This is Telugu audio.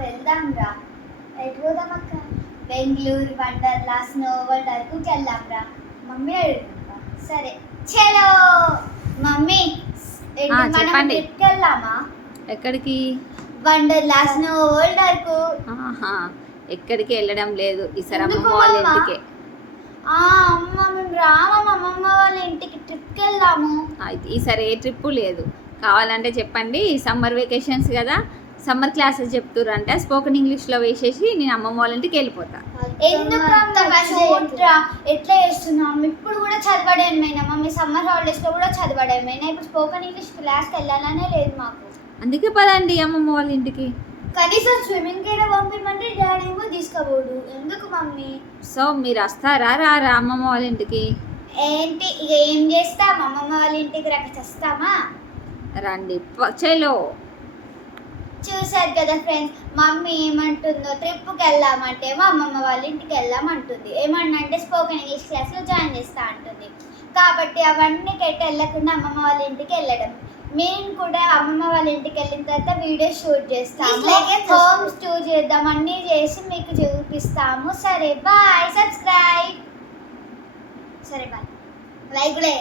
వెళ్దాం రా. ఎటు పోదాం అక్క? బెంగళూరు, వండర్లా, స్నో వరల్డ్ అరకుకి వెళ్దాం రా. మమ్మీ అడుగుతా. సరే చలో. మమ్మీ మనం ట్రిప్కి వెళ్దామా? ఎక్కడికి? Wonderla, snow world Araku. ఎక్కడికి వెళ్ళడం లేదు ఈసారి అమ్మమ్మ వాళ్ళ ఇంటికి. అమ్మ మేము రామమ్మ అమ్మమ్మ వాళ్ళ ఇంటికి ట్రిప్కి వెళ్దాము. ఈసారి ఏ ట్రిప్పు లేదు. కావాలంటే చెప్పండి. సమ్మర్ వెకేషన్స్ కదా, సమ్మర్ క్లాసెస్ చెప్తుర్రంటే స్పోకెన్ ఇంగ్లీష్లో వేసేసి నేను అమ్మమ్మ వాళ్ళ ఇంటికి వెళ్ళిపోతా. ఎట్లా చేస్తున్నాం? ఇప్పుడు కూడా చదవడమేనా మమ్మీ? సమ్మర్ హాలిడేస్లో కూడా చదవడమేనా? ఇప్పుడు స్పోకెన్ ఇంగ్లీష్ క్లాస్కి వెళ్ళాలనే లేదు మాకు. అందుకే పదండి అమ్మమ్మ వాళ్ళ ఇంటికి. కనీసం స్విమ్మింగ్ అయినా పంపిమంటే డాడీ ఏమో తీసుకోబోడు. ఎందుకు మమ్మీ? సో మీరు వస్తారా రారా అమ్మమ్మ వాళ్ళ ఇంటికి? ఏంటి ఇక ఏం చేస్తాం? అమ్మమ్మ వాళ్ళ ఇంటికి రాక చేస్తామా? రండి చలో. చూసారు కదా ఫ్రెండ్స్, మమ్మీ ఏమంటుందో, ట్రిప్కి వెళ్దామంటే మా అమ్మమ్మ వాళ్ళ ఇంటికి వెళ్దామంటుంది. ఏమన్నంటే స్పోకెన్ ఇంగ్లీష్ క్లాస్లో జాయిన్ చేస్తా అంటుంది. కాబట్టి అవన్నీ కెట్టి వెళ్ళకుండా అమ్మమ్మ వాళ్ళ ఇంటికి వెళ్ళడం. మేము కూడా అమ్మమ్మ వాళ్ళ ఇంటికి వెళ్ళిన తర్వాత వీడియో షూట్ చేస్తాము, హోమ్స్ టూర్ చేద్దాం, అన్నీ చేసి మీకు చూపిస్తాము. సరే బాయ్. సబ్స్క్రైబ్. సరే బాయ్. లైక్ కూడా